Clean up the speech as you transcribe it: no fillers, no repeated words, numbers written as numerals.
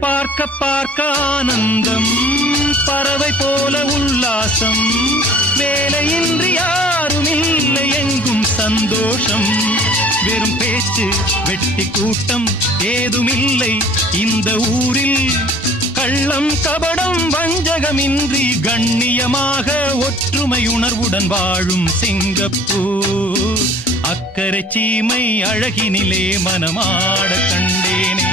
பார்க்க பார்க்க ஆனந்தம், பறவை போல உல்லாசம், வேலையின்றி யாரும் இல்லை எங்கும் சந்தோஷம். வெறும் பேச்சு வெட்டி கூட்டம் ஏதுமில்லை இந்த ஊரில். கள்ளம் கபடம் வஞ்சகமின்றி கண்ணியமாக ஒற்றுமை உணர்வுடன் வாழும் சிங்கப்பூர். அக்கரை சீமை அழகினிலே மனமாட கண்டேனே.